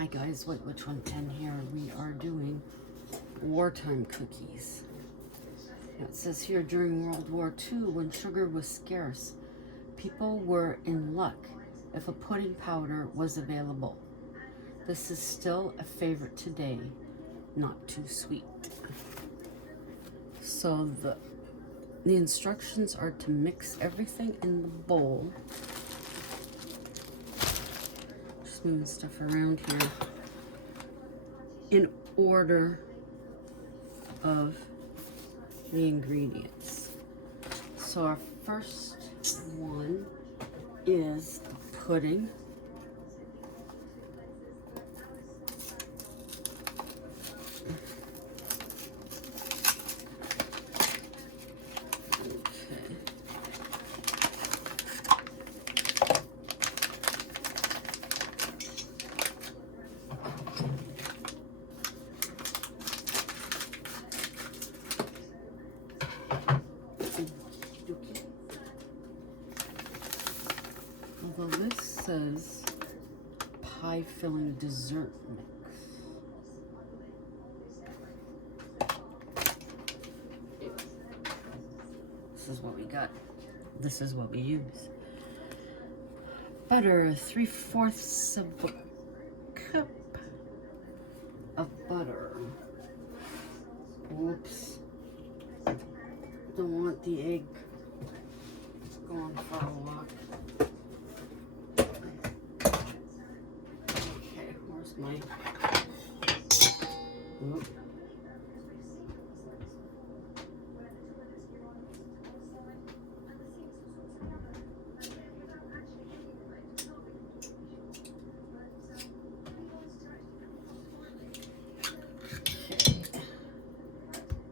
Hi guys, which 110 here? We are doing wartime cookies. It says here, during World War II, when sugar was scarce, people were in luck if a pudding powder was available. This is still a favorite today, not too sweet. So the instructions are to mix everything in the bowl. Just moving stuff around here in order of the ingredients. So our first one is the pudding. Although this says pie filling dessert mix. This is what we got. This is what we use. Butter, 3/4 of a cup of butter. Oops. Don't want the egg going for a walk. Okay, where's my... Oop.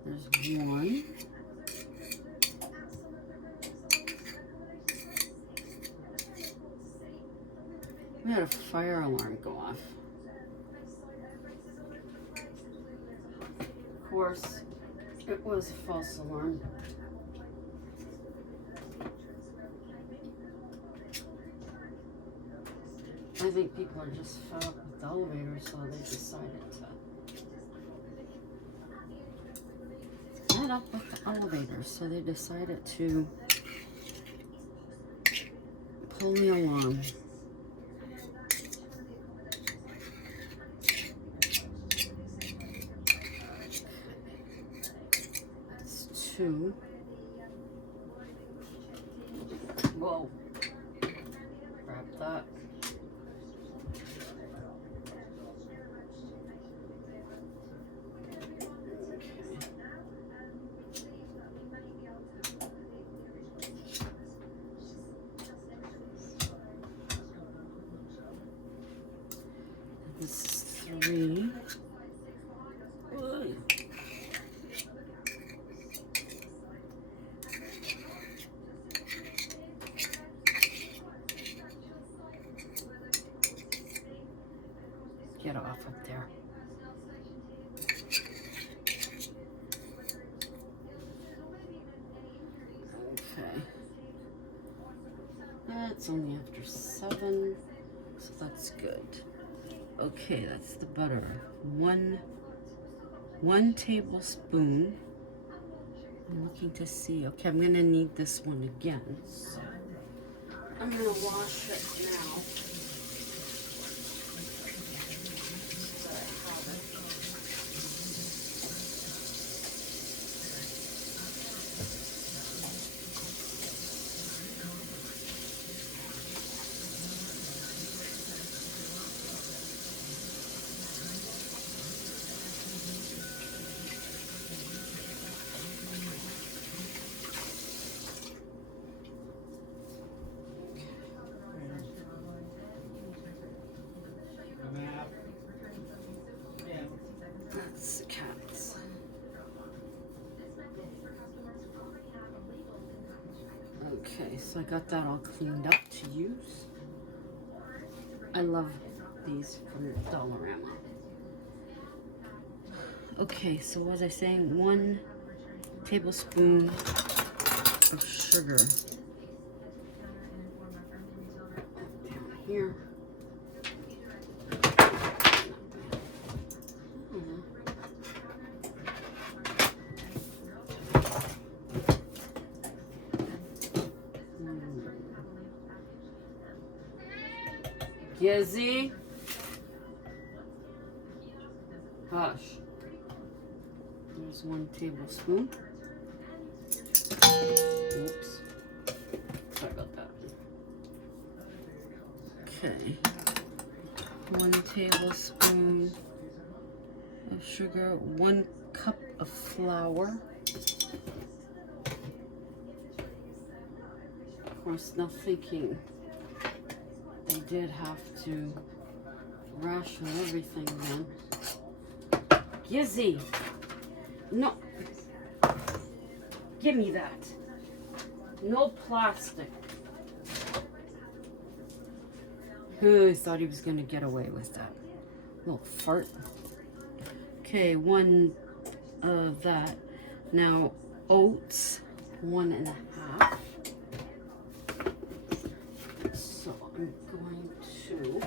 There's one. We had a fire alarm go off. Of course, it was a false alarm. I think people are just fed up with the elevator, so they decided to fed up with the elevator, so they decided to pull the alarm. That's two. Whoa. Grab that. This is three. Ugh. Get off up there. Okay. That's only after 7, so that's good. Okay, that's the butter. One tablespoon. I'm looking to see. Okay, I'm gonna need this one again. So I'm gonna wash it now. So I have it. That's cats. Okay, so I got that all cleaned up to use. I love these from Dollarama. Okay, so what was I saying? 1 tablespoon of sugar. Down here. Gizzy. Hush. There's 1 tablespoon. Oops. Sorry about that. Okay. 1 tablespoon of sugar. 1 cup of flour. Of course, now thinking they did have to ration everything then. Gizzy! No! Give me that. No plastic. Who thought he was going to get away with that? Little fart. Okay, 1 of that. Now, oats, 1 1/2. So I'm going to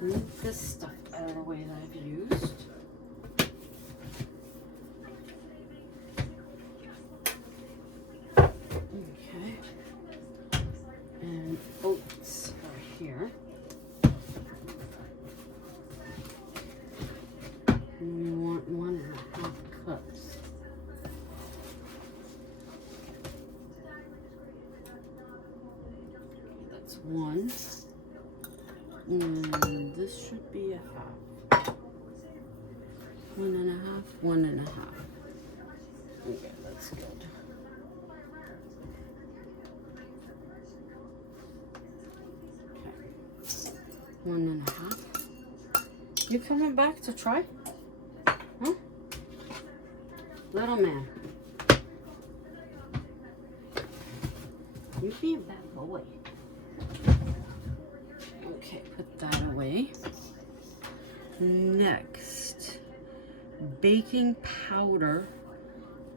move this stuff out of the way that I've used. Okay. And oats are here. And we want 1 1/2 cups. That's 1. And this should be a half. 1 1/2, 1 1/2. Okay, that's good. Okay. 1 1/2. You coming back to try? Huh? Little man. You be a bad boy. Okay, put that away. Next, baking powder,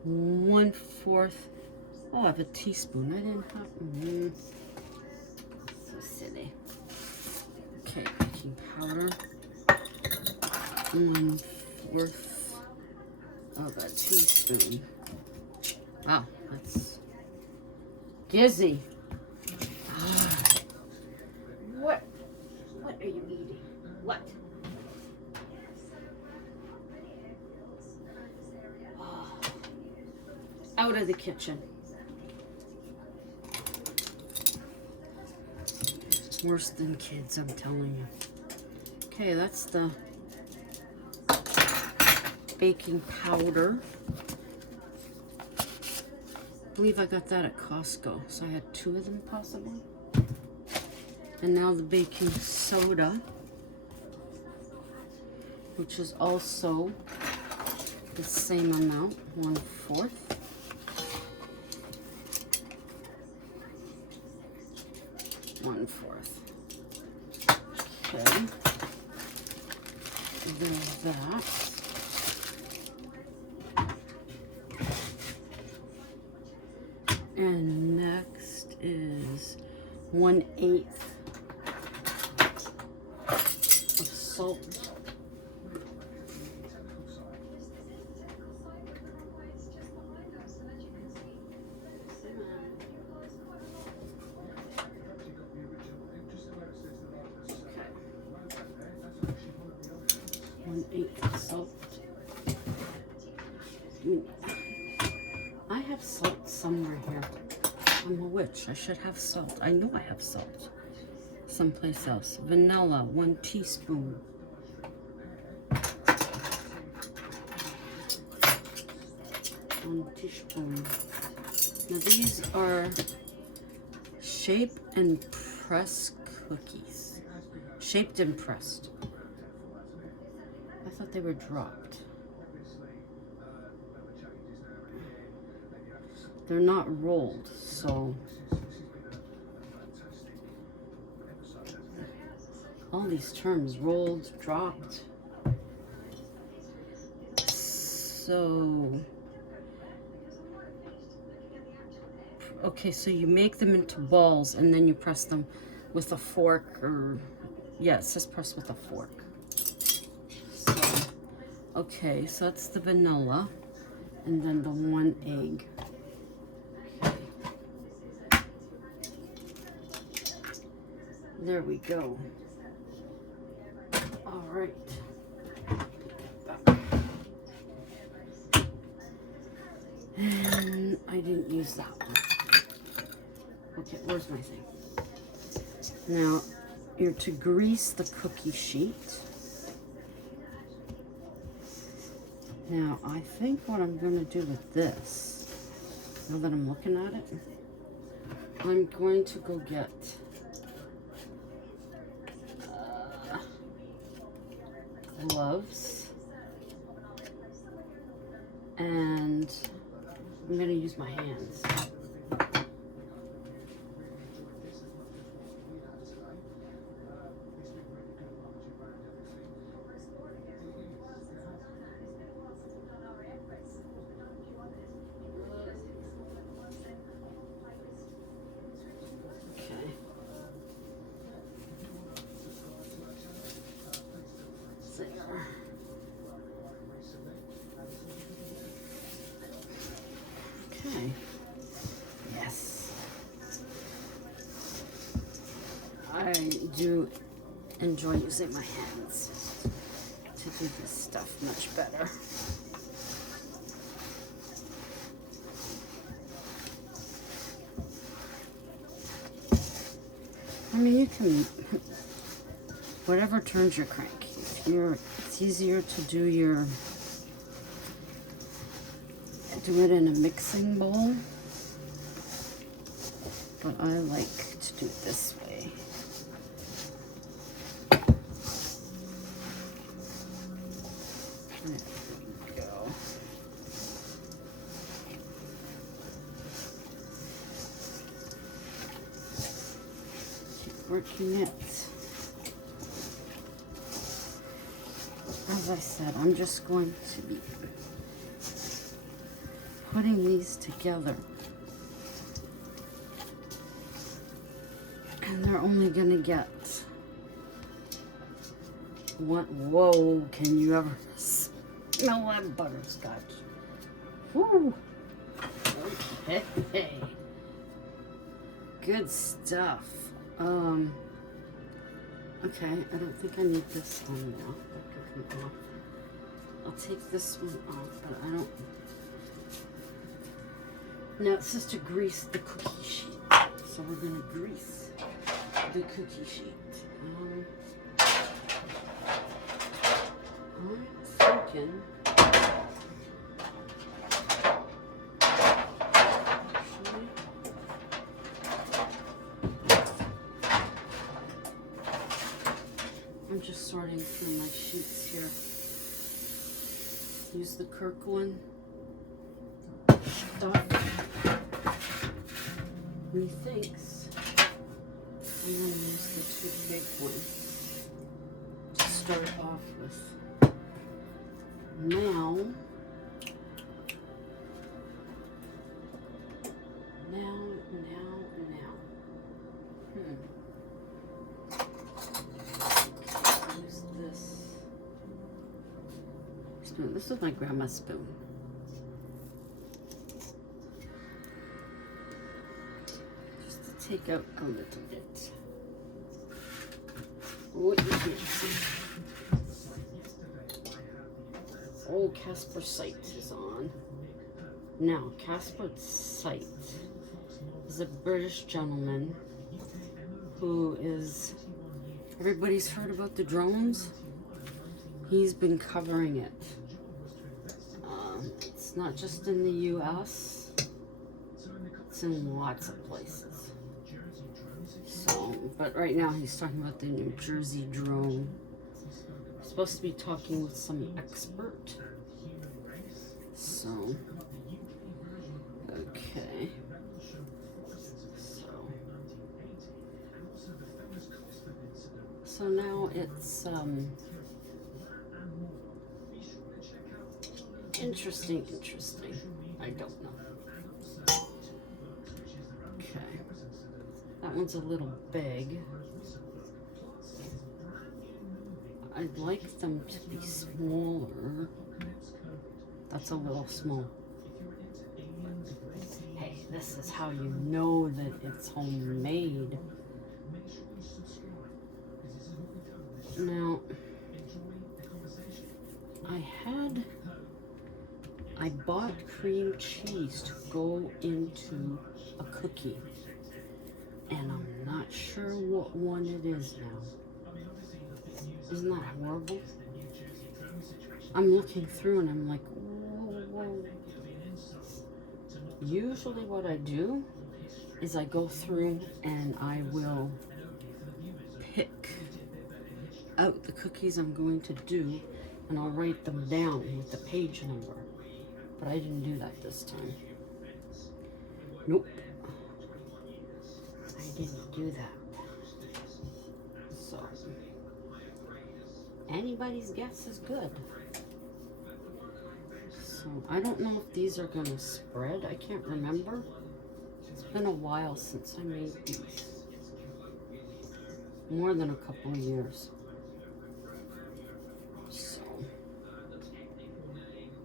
1/4. Oh, I have a teaspoon. I didn't have. So silly. Okay, baking powder, 1/4 of a teaspoon. Wow, that's Gizzy. What are you eating? What? Oh. Out of the kitchen. Worse than kids, I'm telling you. Okay, that's the baking powder. I believe I got that at Costco, so I had 2 of them possibly. And now the baking soda, which is also the same amount, 1/4. Okay. There's that. And next is 1/8 of salt. Salt. I have salt somewhere here. I'm a witch. I should have salt. I know I have salt someplace else. Vanilla, 1 teaspoon. One teaspoon. Now these are shape and press cookies. Shaped and pressed. I thought they were dropped. They're not rolled, so all these terms, rolled, dropped. So, okay, so you make them into balls and then you press them with a fork, or, yeah, it says press with a fork. Okay, so that's the vanilla, and then the 1 egg. There we go. All right. And I didn't use that one. Okay, where's my thing? Now, you're to grease the cookie sheet. Now, I think what I'm going to do with this, now that I'm looking at it, I'm going to go get gloves, and I'm going to use my hands. Okay. Yes. I do enjoy using my hands to do this stuff much better. I mean, you can, whatever turns your crank. If it's easier to do it in a mixing bowl, but I like to do it this way. There we go. Keep working it. As I said, I'm just going to be putting these together, and they're only gonna get one. Whoa, can you ever smell that butterscotch? Woo! Okay, good stuff. Okay, I don't think I need this one now. That could come off. I'll take this one off, but I don't. Now it's just to grease the cookie sheet. So we're going to grease the cookie sheet. I'm thinking, I'm just sorting through my sheets here. Use the Kirkland stuff. Methinks I'm going to use the two big ones to start off with. Now, use this spoon. This is my grandma's spoon. Take out a little bit. Oh, you can't see. Oh, Casper Sight is on. Now, Casper Sight is a British gentleman who is, everybody's heard about the drones. He's been covering it. It's not just in the US, it's in lots of places. So, but right now he's talking about the New Jersey drone. He's supposed to be talking with some expert. So, okay. So now it's interesting. I don't know. Okay. That one's a little big. I'd like them to be smaller. That's a little small. Hey, this is how you know that it's homemade. Now, I bought cream cheese to go into a cookie, and I'm not sure what one it is now. Isn't that horrible? I'm looking through and I'm like, whoa, whoa. Usually what I do is I go through and I will pick out the cookies I'm going to do, and I'll write them down with the page number. But I didn't do that this time. Nope. I didn't do that. So, anybody's guess is good. So, I don't know if these are going to spread. I can't remember. It's been a while since I made these. More than a couple of years. So,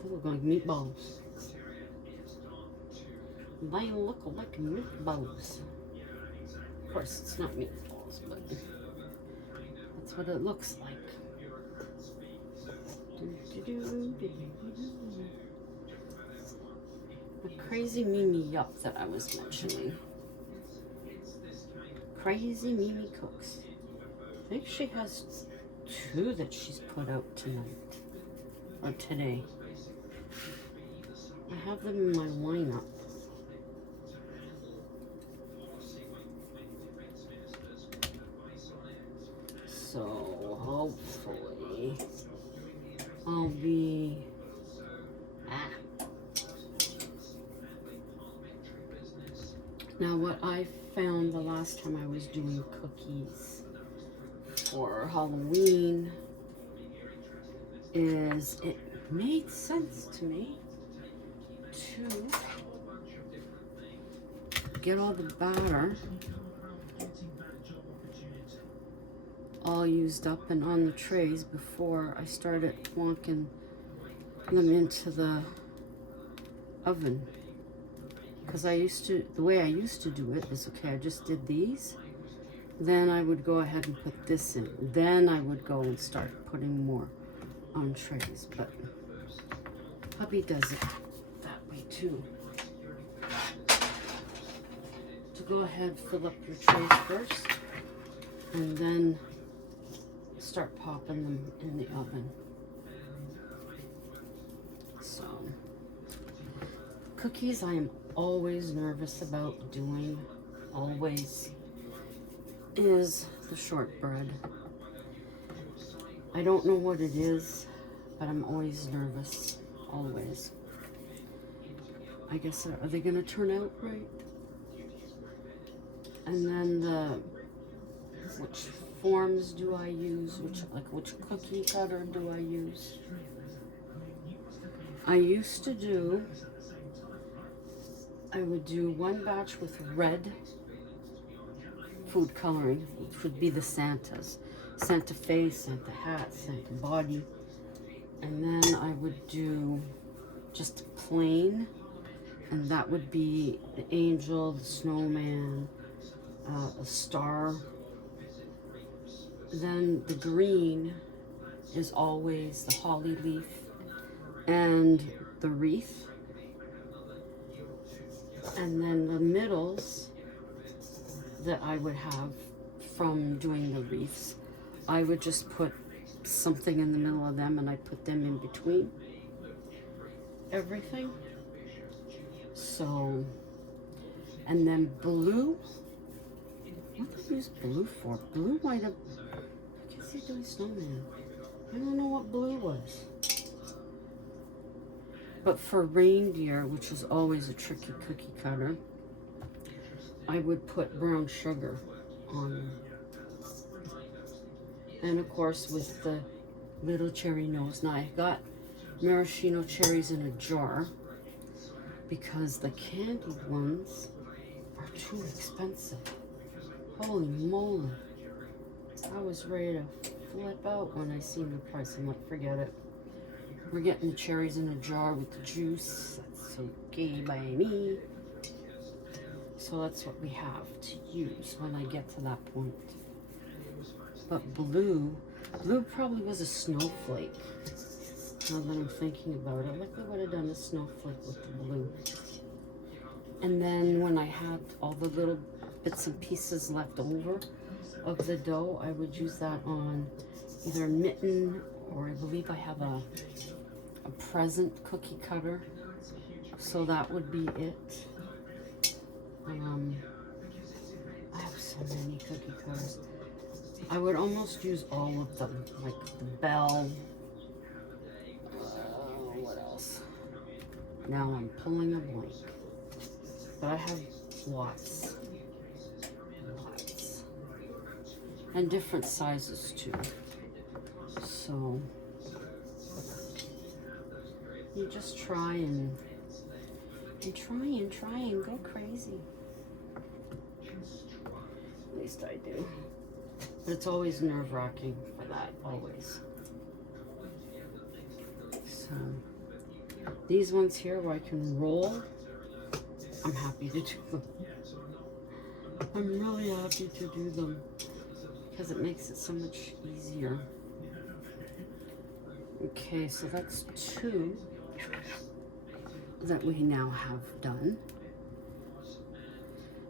they look like meatballs. They look like meatballs. Of course, it's not meatballs, but that's what it looks like. The crazy Mimi Yup that I was mentioning. Crazy Mimi Cooks. I think she has 2 that she's put out tonight. Or today. I have them in my lineup. So hopefully I'll be Now what I found the last time I was doing cookies for Halloween is it made sense to me to get all the batter all used up and on the trays before I started plonking them into the oven. Because the way I used to do it is, okay, I just did these, then I would go ahead and put this in, then I would go and start putting more on trays, but hubby does it that way too. To go ahead, fill up your trays first, and then start popping them in the oven. So, cookies I am always nervous about doing, always, is the shortbread. I don't know what it is, but I'm always nervous, always. I guess, are they gonna turn out right? And then which forms do I use? Which cookie cutter do I use? I used to do, I would do one batch with red food coloring, which would be the Santas. Santa face, Santa hat, Santa body. And then I would do just plain, and that would be the angel, the snowman, a star. Then the green is always the holly leaf and the wreath. And then the middles that I would have from doing the wreaths, I would just put something in the middle of them, and I put them in between everything. So, and then blue, what did I use blue for? Blue might have, I guess he's doing snowman. I don't know what blue was. But for reindeer, which is always a tricky cookie cutter, I would put brown sugar on them. And of course with the little cherry nose. Now I got maraschino cherries in a jar because the candied ones are too expensive. Holy moly. I was ready to flip out when I seen the price. I'm like, forget it. We're getting the cherries in a jar with the juice. That's okay by me. So that's what we have to use when I get to that point. But blue, Blue probably was a snowflake. Now that I'm thinking about it, like I would have done a snowflake with the blue. And then when I had all the little bits and pieces left over of the dough, I would use that on either a mitten, or I believe I have a present cookie cutter. So that would be it. I have so many cookie cutters. I would almost use all of them, like the bell. What else? Now I'm pulling a blank. But I have lots. Lots. And different sizes too. So you just try and try and go crazy. At least I do. But it's always nerve-wracking for that, always. So these ones here where I can roll, I'm happy to do them. I'm really happy to do them because it makes it so much easier. Okay, so that's 2 that we now have done.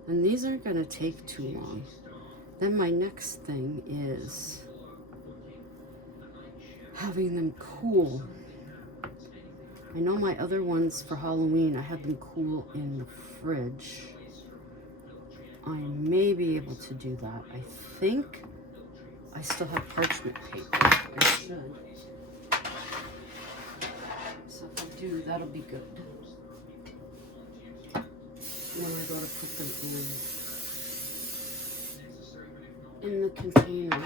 And these aren't going to take too long. Then my next thing is having them cool. I know my other ones for Halloween, I had them cool in the fridge. I may be able to do that. I think I still have parchment paper. I should. So if I do, that'll be good. Then I gotta put them in the container.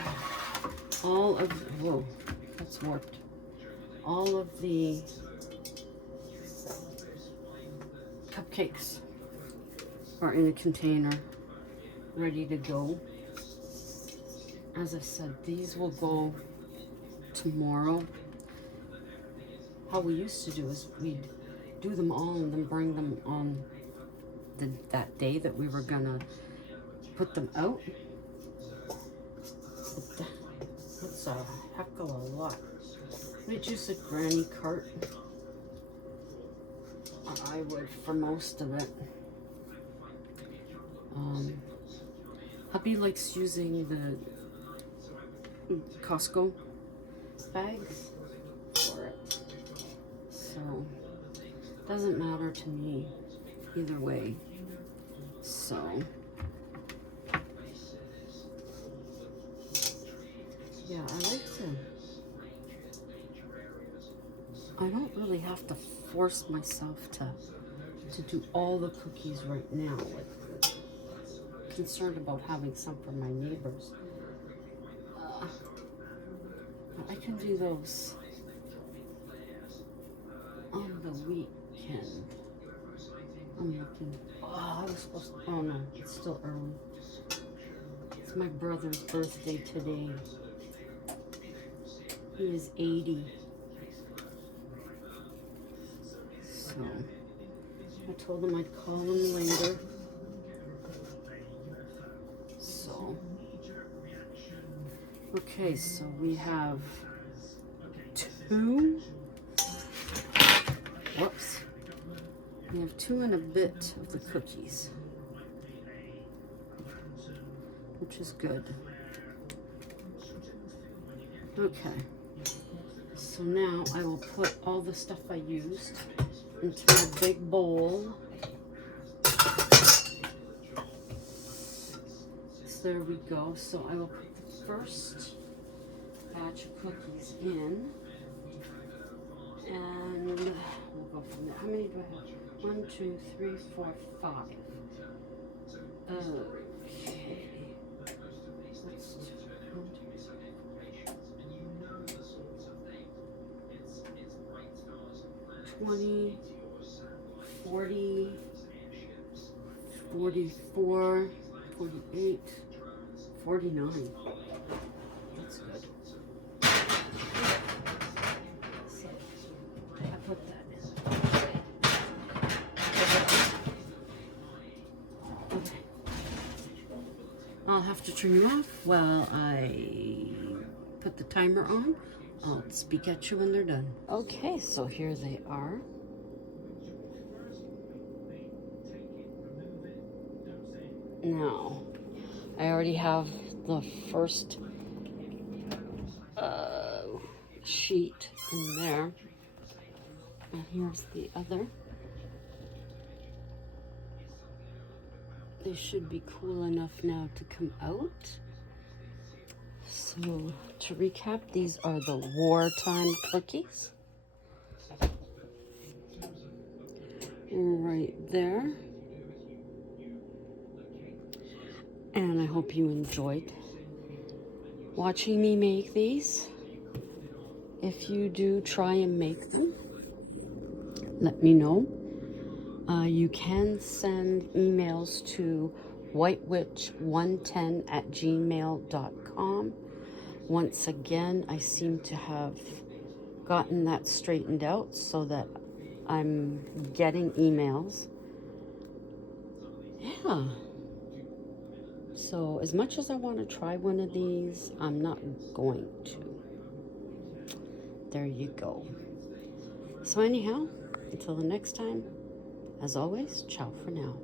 All of, whoa, that's warped. All of the cupcakes are in a container, ready to go. As I said, these will go tomorrow. How we used to do is we'd do them all and then bring them on that day that we were gonna put them out. That's a heck of a lot. We'd use a granny cart. I would for most of it. Hubby likes using the Costco bags for it. So, doesn't matter to me either way. So, yeah, I like to, I don't really have to force myself to do all the cookies right now. Like, concerned about having some for my neighbors. I can do those on the weekend. I'm looking. Oh, I was supposed to. Oh no, it's still early. It's my brother's birthday today. He is 80. So I told him I'd call him later. So, okay, so we have 2. Whoops. We have 2 and a bit of the cookies, which is good. Okay, so now I will put all the stuff I used into a big bowl. So there we go. So I will put the first batch of cookies in, and we'll go from there. How many do I have? 1, 2, 3, 4, 5. Okay. Let's do 20, 40, 44, 48, 49. That's good. So I put that in. Okay. I'll have to turn you off while I put the timer on. I'll speak at you when they're done. Okay, so here they are. Now, I already have the first sheet in there. And here's the other. They should be cool enough now to come out. So, to recap, these are the wartime cookies. Right there. And I hope you enjoyed watching me make these. If you do try and make them, let me know. You can send emails to whitewitch110@gmail.com. Once again, I seem to have gotten that straightened out so that I'm getting emails. Yeah. So as much as I want to try one of these, I'm not going to. There you go. So anyhow, until the next time, as always, ciao for now.